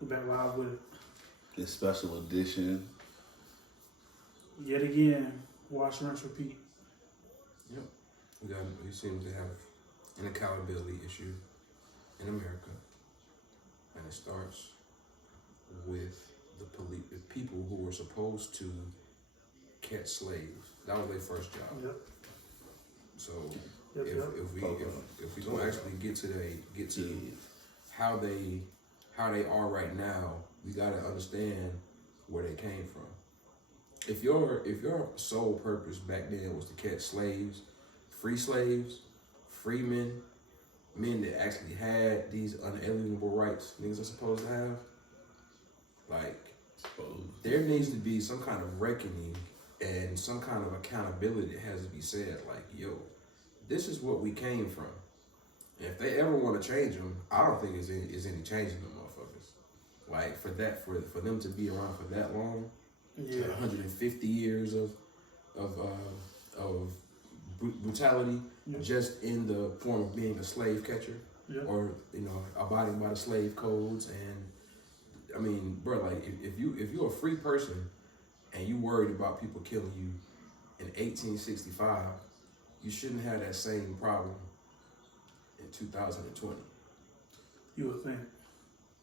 We're back live with it. This special edition. Yet again, wash, rinse, repeat. Yep. We seem to have an accountability issue in America. And it starts with the people who were supposed to catch slaves. That was their first job. Yep. So Yep. if we don't actually get to how they are right now, we gotta understand where they came from. If your sole purpose back then was to catch slaves, freemen, men that actually had these unalienable rights niggas are supposed to have, like, there needs to be some kind of reckoning and some kind of accountability that has to be said, like, yo, this is what we came from. And if they ever want to change them, I don't think there's any changing them motherfuckers. Like, for them to be around for that long, 150 years of brutality, just in the form of being a slave catcher, or abiding by the slave codes. And I mean, bro, like if you're a free person and you worried about people killing you in 1865, you shouldn't have that same problem in 2020. You would think.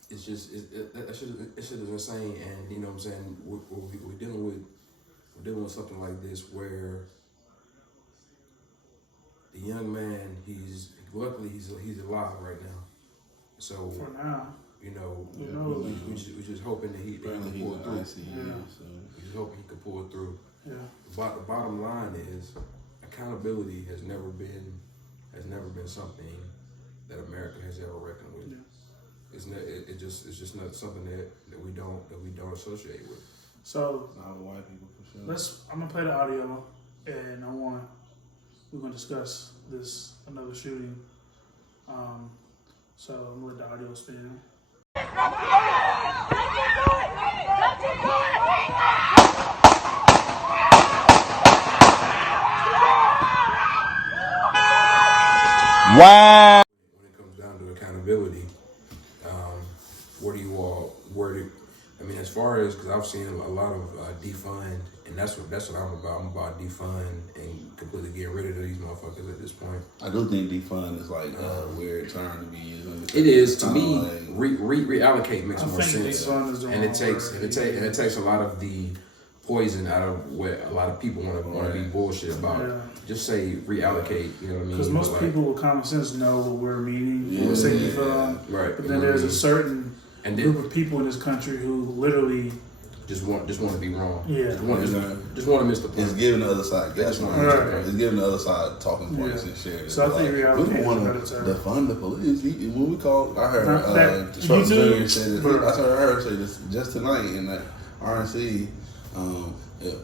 It's just that shit is insane. And you know what I'm saying, we're dealing with something like this where the young man, luckily he's alive right now. So for now, we're just hoping that he can pull through. We just hoping he can pull it through. Yeah. But the bottom line is, accountability has never been something that America has ever reckoned with. Yeah. It's just not something that we don't associate with. So not white people for sure. I'm gonna play the audio, and we're gonna discuss another shooting. So I'm gonna let the audio spin. Wow. When it comes down to accountability, as far as, because I've seen a lot of defund, and that's what I'm about. I'm about defund and completely getting rid of these motherfuckers at this point. I do think defund is like a weird term to be used. It is, to me. Like, reallocate makes more sense, and it takes a lot of the poison out of what a lot of people want to be bullshit about. Yeah. Just say reallocate, you know what I mean? Because most people with common sense know what we're meaning when we say defund. Right. But then there's a certain group of people in this country who literally just want to be wrong. Yeah. Just want to miss the point. It's giving the other side gas money. Right. It's giving the other side talking points and shit. So I think reallocation we don't want is to better term. defund the police. When we called, I heard YouTube, Jr. say this. I heard her say this just tonight in the RNC.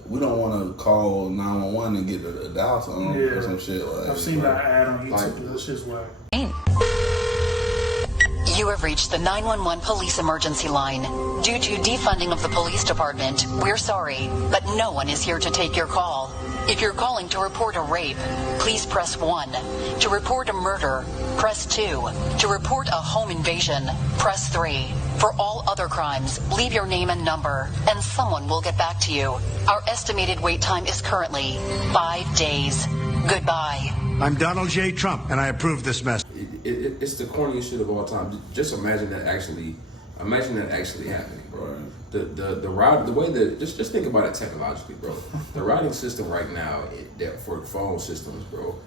We don't want to call 911 and get a dial tone or some shit like that. I've seen that ad on YouTube. That shit's whack. You have reached the 911 police emergency line. Due to defunding of the police department, we're sorry, but no one is here to take your call. If you're calling to report a rape, please press 1. To report a murder, press 2. To report a home invasion, press 3. For all other crimes, leave your name and number, and someone will get back to you. Our estimated wait time is currently 5 days. Goodbye. I'm Donald J. Trump, and I approve this message. It's the corniest shit of all time. Just imagine that actually happening, bro. The way that just think about it technologically, bro. The routing system right now that for phone systems, bro,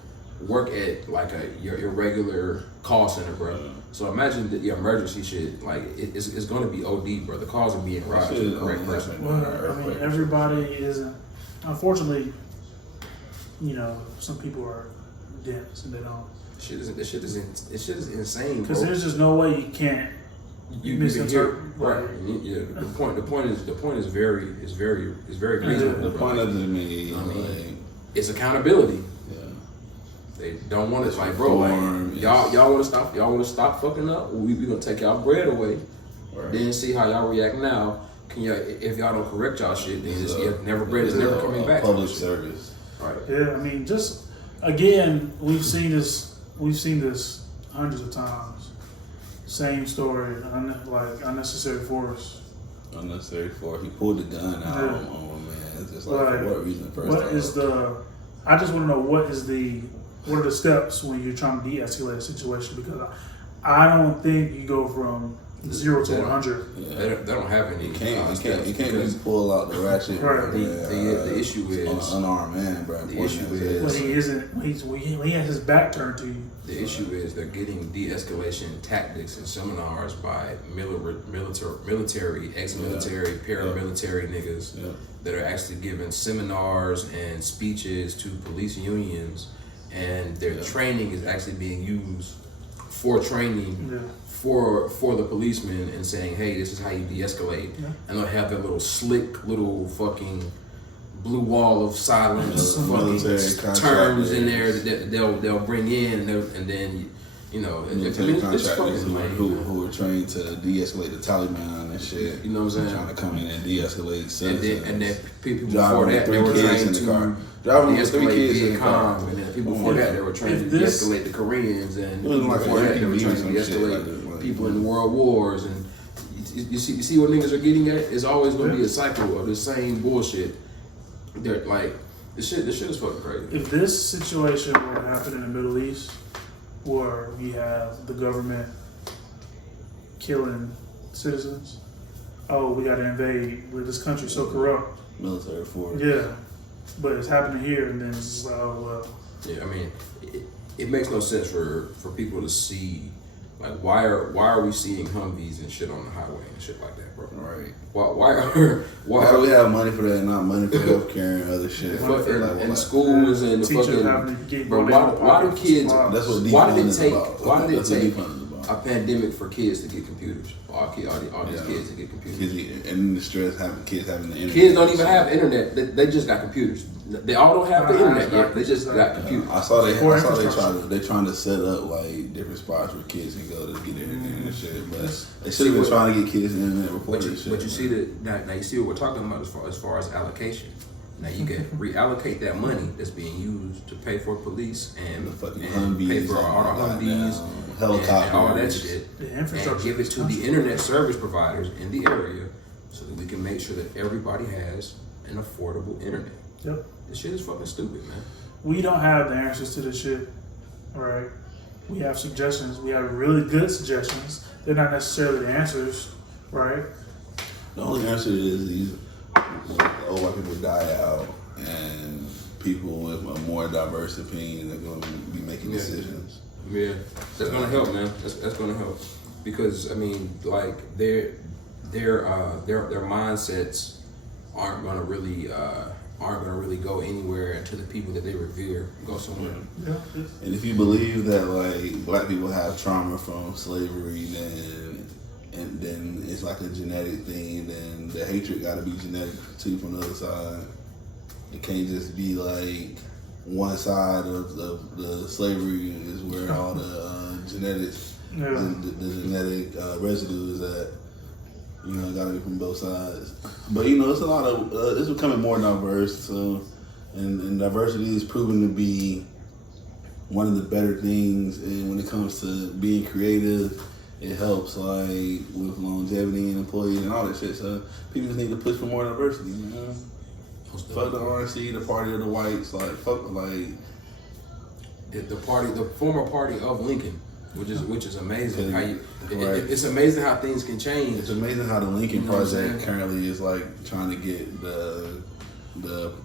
work at like your regular call center, bro. So imagine the emergency shit, like it's going to be OD, bro. The calls are being routed to the correct person. Well, I mean, everybody isn't. Unfortunately, some people are dense and they don't. This shit is insane, bro. Because there's just no way you can't. You misinterpret, right? Yeah. The point is very reasonable. The point of it, it's accountability. Yeah. They don't want it, like, bro, like, y'all want to stop fucking up. We gonna take y'all bread away, then see how y'all react now. If y'all don't correct y'all shit, then bread is never coming back. Public service, right? Yeah, I mean, just again, we've seen this hundreds of times. Same story, like unnecessary force. Unnecessary force. He pulled the gun out on man. It's just like, Like, for what reason? First what off? is the? I just want to know what are the steps when you're trying to de-escalate a situation, because I don't think you go from 0 to 100. They don't have any. You can't just pull out the ratchet. Right. The issue is on an unarmed man, bro. The issue is When he isn't, he has his back turned to you. The issue is they're getting de-escalation tactics and seminars by military, ex-military, paramilitary niggas that are actually giving seminars and speeches to police unions, and their training is actually being used for training for the policemen and saying, hey, this is how you de-escalate. And they'll have that little slick little fucking blue wall of silence fucking terms in there that they'll bring in, and then it's fucking lame, who are trained to de-escalate the Taliban and shit. You know what I'm saying? Trying to come in and de-escalate citizens. And then people driving before that they were trained to driving with 3 kids in the car. Vietcom, and then people before that they were trained to de-escalate the Koreans, and before that they were trained to de-escalate people in the world wars. And you see what niggas are getting at? It's always going to be a cycle of the same bullshit. They're like, this shit is fucking crazy. If this situation were to happen in the Middle East, where we have the government killing citizens, we got to invade. This country's so corrupt. Military force. Yeah, but it's happening here, and then it's just like, oh well. Yeah, I mean, it makes no sense for people to see, like, why are we seeing Humvees and shit on the highway and shit like that, bro? Right. Why do we have money for that and not money for healthcare and other shit? And schools and the fucking, bro, why do kids? That's what why did it take? about. Why did it That's take what a pandemic for kids to get computers? All these kids to get computers. And the stress having kids having the internet. Kids don't even have internet. They just got computers. They all don't have the internet yet. They just got computers. I saw they trying to set up like different spots where kids can go to get internet and shit. But they should have been trying to get kids the internet before this shit. But you see that now you see what we're talking about as far as allocation. Now you can reallocate that money that's being used to pay for police and pay for all the Humvees, helicopters, and all that shit, and give it to the internet service providers in the area so that we can make sure that everybody has an affordable internet. Yep. This shit is fucking stupid, man. We don't have the answers to this shit, all right? We have suggestions. We have really good suggestions. They're not necessarily the answers, right? The only answer is these old white people die out, and people with a more diverse opinion are going to be making decisions. Yeah, that's gonna help, man. That's gonna help, because I mean, like their mindsets aren't gonna really go anywhere until the people that they revere go somewhere. Yeah. And if you believe that like black people have trauma from slavery, then it's like a genetic thing. Then the hatred got to be genetic too from the other side. It can't just be like one side of the slavery is where all the genetics, the genetic residue is at. You know, got to be from both sides. But you know, it's a lot of it's becoming more diverse. So, and diversity is proven to be one of the better things. And when it comes to being creative, it helps like with longevity and employees and all that shit. So people just need to push for more diversity. You know, fuck the RNC, the party of the whites. Like fuck, like the former party of Lincoln, which is amazing. How you, it's amazing how things can change. It's amazing how the Lincoln Project currently is like trying to get the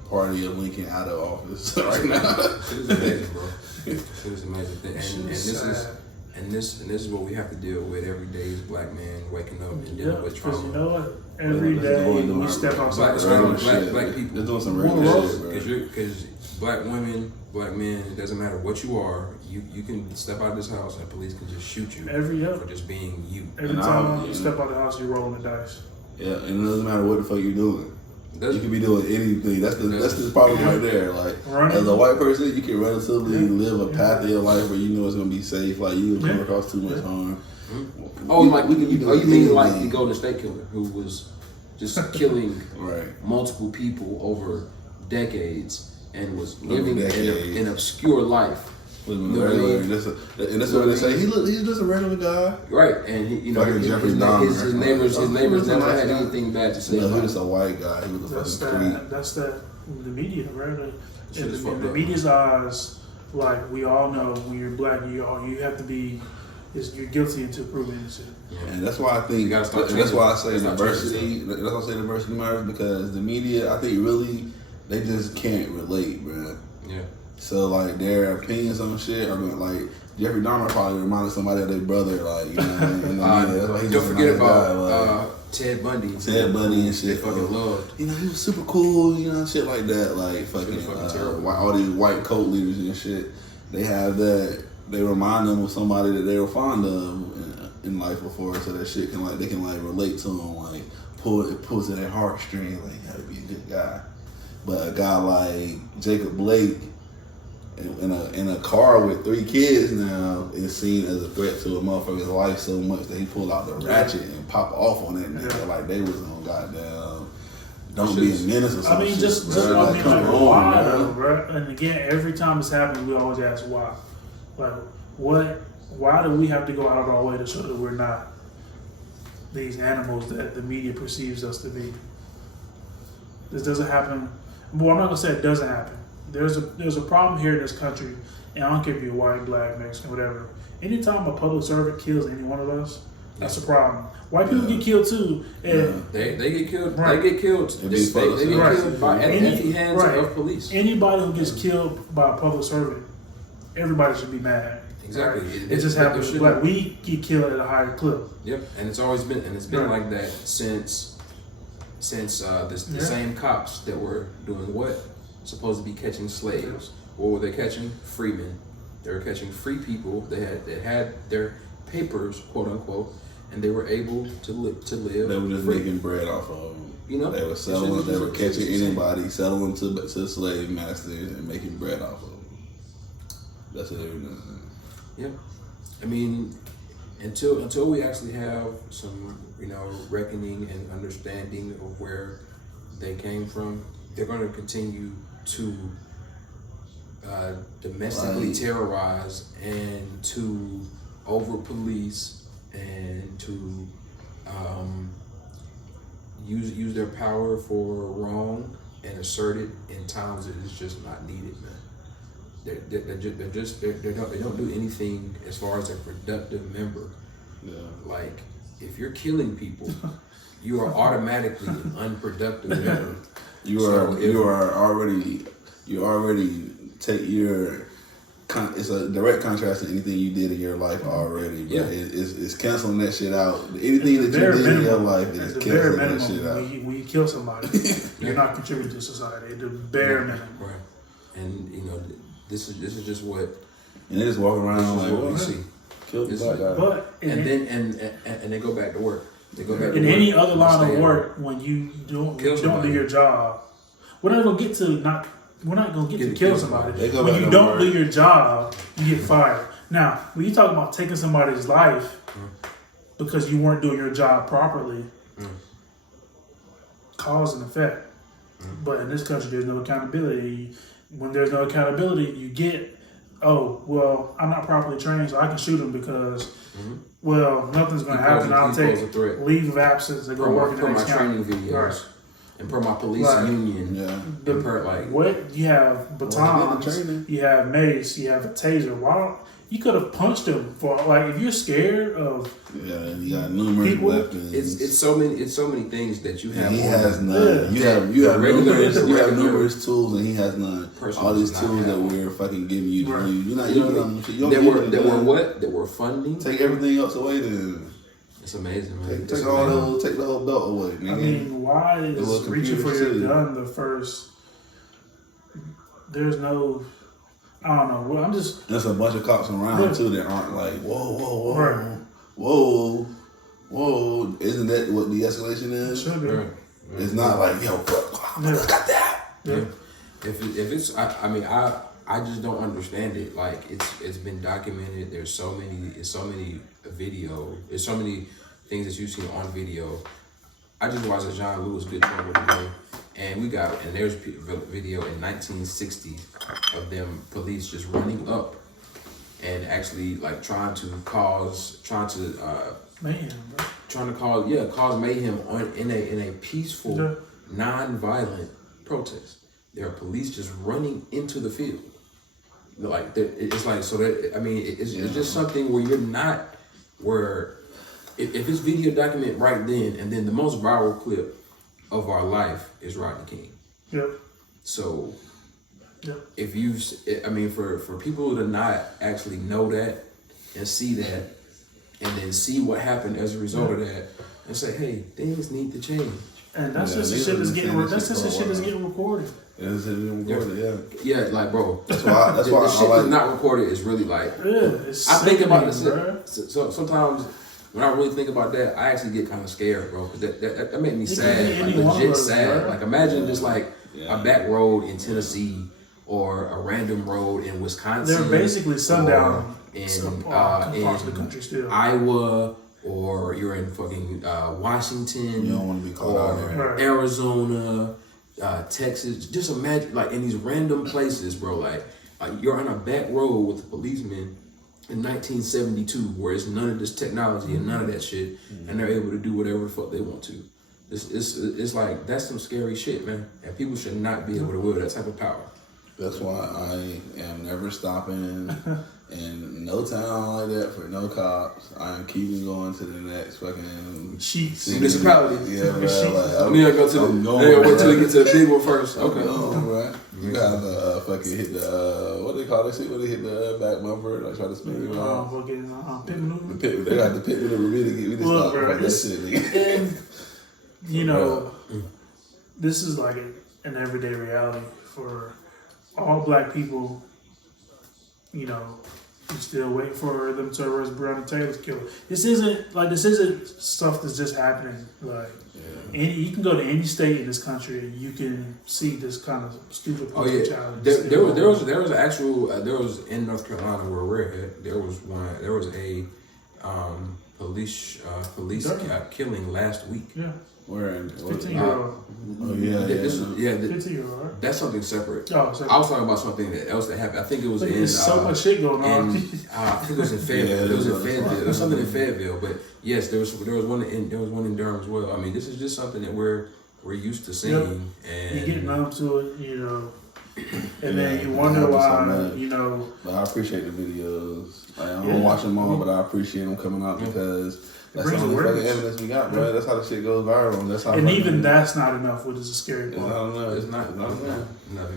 party of Lincoln out of office right now. It is amazing, bro. It is amazing. And this is what we have to deal with every day as black men waking up and dealing with trauma. Because you know what? Every day we step outside black people. They're doing some regular shit, because black women, black men, it doesn't matter what you are, you can step out of this house and police can just shoot you for just being you. Every time you step out of the house, you're rolling the dice. Yeah, and it doesn't matter what the fuck you're doing. You can be doing anything. That's the problem right there. Like as a white person, you can relatively live a path of your life where you know it's gonna be safe. Like you don't come across too much harm. Oh, you mean like the Golden State Killer who was just killing multiple people over decades and was living an obscure life And that's what they say. He's just a regular guy. Right, and his neighbors never had anything bad to say. No, he was a white guy. He was a fucking creep. That's the media, right? In the up, media's eyes, like we all know, when you're black, you have to be, you're guilty until proven innocent. Yeah. And that's why I think, that's why I say diversity. That's why I say diversity matters, because the media, I think really, they just can't relate, bro. Yeah. So like their opinions on shit are like Jeffrey Dahmer probably reminded somebody of their brother, like, you know. Don't forget about Ted Bundy. Ted Bundy and shit. They fucking loved. You know, he was super cool, you know, shit like that. Like fucking all these white cult leaders and shit. They have that. They remind them of somebody that they were fond of in life before, so that shit can they can relate to them, like it pulls at their heartstring, like you gotta be a good guy. But a guy like Jacob Blake in a car with 3 kids now is seen as a threat to a motherfucker's life so much that he pulled out the ratchet and pop off on that nigga like they was on goddamn don't be a menace or something. I mean, just why though, bro? And again, every time this happens, we always ask why. Like, why do we have to go out of our way to show that we're not these animals that the media perceives us to be? This doesn't happen. Well, I'm not gonna say it doesn't happen. There's a problem here in this country, and I don't care if you're white, black, Mexican, whatever. Anytime a public servant kills any one of us, that's a problem. White people get killed too, and they get killed. Right. They get killed. They get killed by at the hands of police. Anybody who gets killed by a public servant, everybody should be mad. Exactly. Right? It just happens. Like we get killed at a higher clip. Yep, and it's always been like that since the same cops that were doing what? Supposed to be catching slaves. What were they catching? Freemen. They were catching free people that had their papers, quote unquote, and they were able to live. They were just making bread off of them. You know, they were selling. They were catching anybody, selling to slave masters, and making bread off of them. That's what they were doing. Yep. I mean, until we actually have some, reckoning and understanding of where they came from, they're going to continue to domestically terrorize and to over police and to use their power for wrong and assert it in times that it's just not needed, man. They don't do anything as far as a productive member. Yeah. Like, if you're killing people, you are automatically an unproductive member. You already take your. It's a direct contrast to anything you did in your life already. But it's canceling that shit out. Anything that you did in your life is canceling that shit out. When you kill somebody, you're not contributing to society. The bare minimum. Right. And this is just what. And they just walk around like what we see. Kill the black guy. But and they go back to work. They go back in to work. any other line of work, when you don't do your job, we're not gonna get to kill somebody. When you don't do your job, you get fired. Now, when you talk about taking somebody's life because you weren't doing your job properly, cause and effect. But in this country, there's no accountability. When there's no accountability, you get, I'm not properly trained, so I can shoot him because, nothing's going to happen. I'll take leave of absence and go work in the next county. Per my training videos. Right. And per my police union. Yeah. What you have batons, you have mace, you have a taser. You could have punched him for if you're scared of you got numerous weapons. It's so many things that you have. And he has none. You have numerous tools and he has none. All these tools that we're fucking giving you to use. You're not using them. That were funding. Take everything else away then. It's amazing, man. Take the whole belt away, nigga. I mean, why is reaching for your gun the first? There's no. I don't know. Well, I'm just. There's a bunch of cops around too that aren't like, whoa. Isn't that what de-escalation is? Should be. Right. It's not like, look at that. Yeah. If it's, I just don't understand it. Like it's been documented. There's so many video. There's so many things that you've seen on video. I just watched a John Lewis good one today. And there's video in 1960 of them police just running up and actually like trying to cause mayhem, bro. cause mayhem in a peaceful, Yeah. non-violent protest. There are police just running into the field. Like it's like so that I mean it's just something where you're not where if it's video document right then and then the most viral clip of our life is Rodney King. Yep. So Yep. if you, I mean, for people to not actually know that and see that, and then see what happened as a result of that, and say, hey, things need to change. And that's just the shit that's getting. That's just the shit that's getting recorded. It's getting recorded, Yeah, like bro, That's why. That's why the shit I that's like. not recorded is really like. Yeah, it's I think about this. bro. So sometimes when I really think about that, I actually get kind of scared, bro. Cause that made me It sad, could be like any one of legit us, sad. bro. Like imagine just like Yeah. a back road in Tennessee or a random road in Wisconsin. They're basically sundown or in parts of the country still. Iowa, or you're in fucking Washington. You don't want to be caught out there. Right. Arizona, Texas. Just imagine, like in these random places, bro. Like you're on a back road with a policeman in 1972, where it's none of this technology and none of that shit, and they're able to do whatever the fuck they want to. It's like that's some scary shit, man. And people should not be able to wield that type of power. That's why I am never stopping in no town like that for no cops. I am keeping going to the next fucking Sheets. Municipality. Yeah, bro. Like, I'm gonna go to wait till we get to the big one first. Okay. Right. You gotta fucking hit the what do they call that shit? When they hit the back bumper, like try to spin you off. Pit maneuver. They got the pit maneuver me to get me to Look, stop bro, about that it's- shit, nigga. And you know, this is like an everyday reality for all black people. You know, you're still waiting for them to arrest Breonna Taylor's killer. This isn't stuff that's just happening. Like, you can go to any state in this country and you can see this kind of stupid. Oh yeah, challenge. there was an actual there was in North Carolina where we're at. There was a police killing last week. Yeah. Where in 15-year-old. Oh yeah. 15-year-old. That's something separate. Oh, so I was talking about something else that happened. I think it was in. there's so much shit going on. I think it was in Fayetteville. It was in Fayetteville. There was something in Fayetteville, but yes, there was one in Durham as well. I mean, this is just something that we're used to seeing, and You get numb to it, you know, and then you wonder why, you know. But I appreciate the videos. Like, I don't watch them all, but I appreciate them coming out because that's the brings only fucking awareness. evidence we got, bro. That's how the shit goes viral. That's how. And even that's not enough, which is a scary I part. don't know. it's not. know.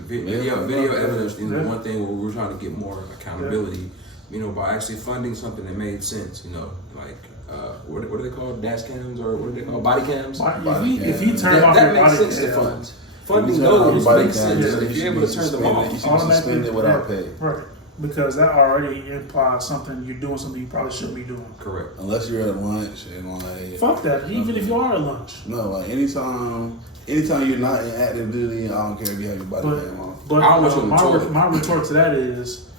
Video evidence is Yeah. one thing where we're trying to get more accountability. You know, by actually funding something that made sense. You know, like what are they called? Dash cams or what are they called? Body cams. If you turn off That your makes body sense to cam, fund. Funding If you turn off those body makes cams, sense then if you're able to turn them You off. should be suspended without pay. Right. Because that already implies you're doing something you probably shouldn't be doing. Correct. Unless you're at lunch and like. Fuck that. Even if you are at lunch. No, like anytime you're not in active duty, I don't care if you have your body cam off. But I don't want you in the toilet. my retort to that is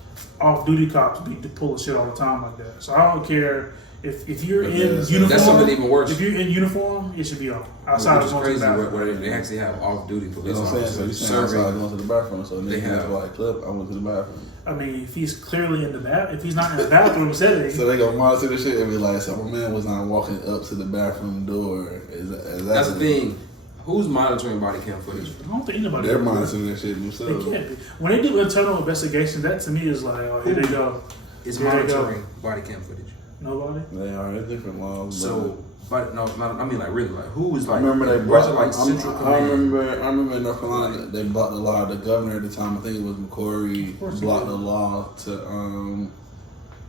off-duty cops be pulling shit all the time like that. So I don't care if you're in uniform. That's something even worse. If you're in uniform, it should be on. Outside Which of is going to crazy the bathroom. where they actually have off-duty You police know what I'm saying? So you officers saying outside serving. going to the bathroom, so They niggas have- like clip, I went to the bathroom. I mean, if he's clearly in the bath, if he's not in the bathroom setting, So they gonna monitor the shit and be like, so my man was not walking up to the bathroom door. That's the thing. Who's monitoring body cam footage? I don't think anybody. They're does that. monitoring that shit They themselves. can't be. When they do internal investigations, that to me is like, oh, here they go. Is Here they go. monitoring body cam footage. Nobody. They are different laws. So, but no, I mean like really, like who is I like? remember they where's blocked. like central I command? remember in North Carolina they blocked the law. The governor at the time, I think it was McCory, blocked the law to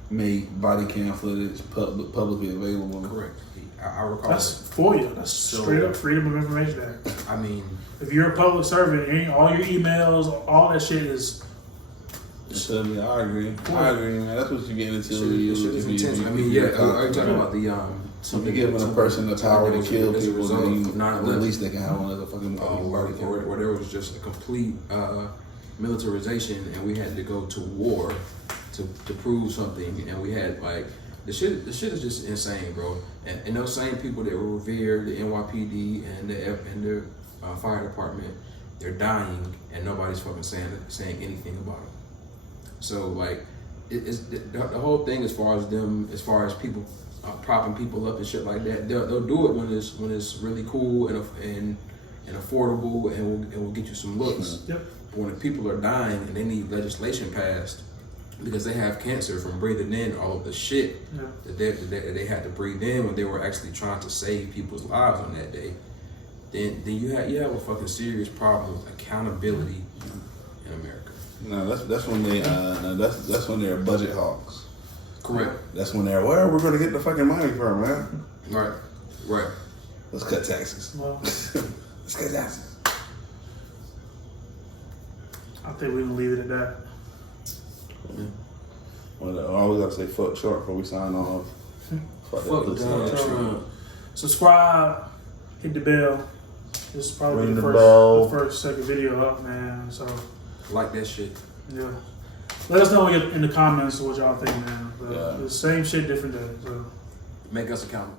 make body cam footage publicly available. Correct. I recall. That's FOIA. That's straight up Freedom of Information Act. that. I mean, If you're a public servant, all your emails, all that shit is. So, I agree, man. That's what you get into. shit is intense. I mean, you're yeah. a cop. Are you talking about the If you're giving a person the power to kill as a people, result then of 9/11? at least they can have one as a fucking body cam. where there was just a complete militarization, and we had to go to war to prove something, and we had like the shit is just insane, bro. And those same people that were revered, the NYPD and the fire department, they're dying, and nobody's fucking saying anything about it. So like, it's the whole thing as far as people propping people up and shit like that. They'll do it when it's really cool and affordable and will get you some looks. Yep. But when the people are dying and they need legislation passed because they have cancer from breathing in all of the shit that they had to breathe in when they were actually trying to save people's lives on that day, then you have a fucking serious problem with accountability in America. No, that's when they that's when they're budget hawks. Correct. That's when they're where we're gonna get the fucking money from, man. Right. Let's cut taxes. Well, Let's cut taxes. I think we can leave it at that. Well, all we gotta say fuck short before we sign off. Fuck that pussy. Donald Trump. Subscribe, hit the bell. This is probably Ring the the bell. second video up, man. So Like that shit. yeah, let us know in the comments what y'all think, man. But Yeah. the same shit, different day. So. Make us accountable.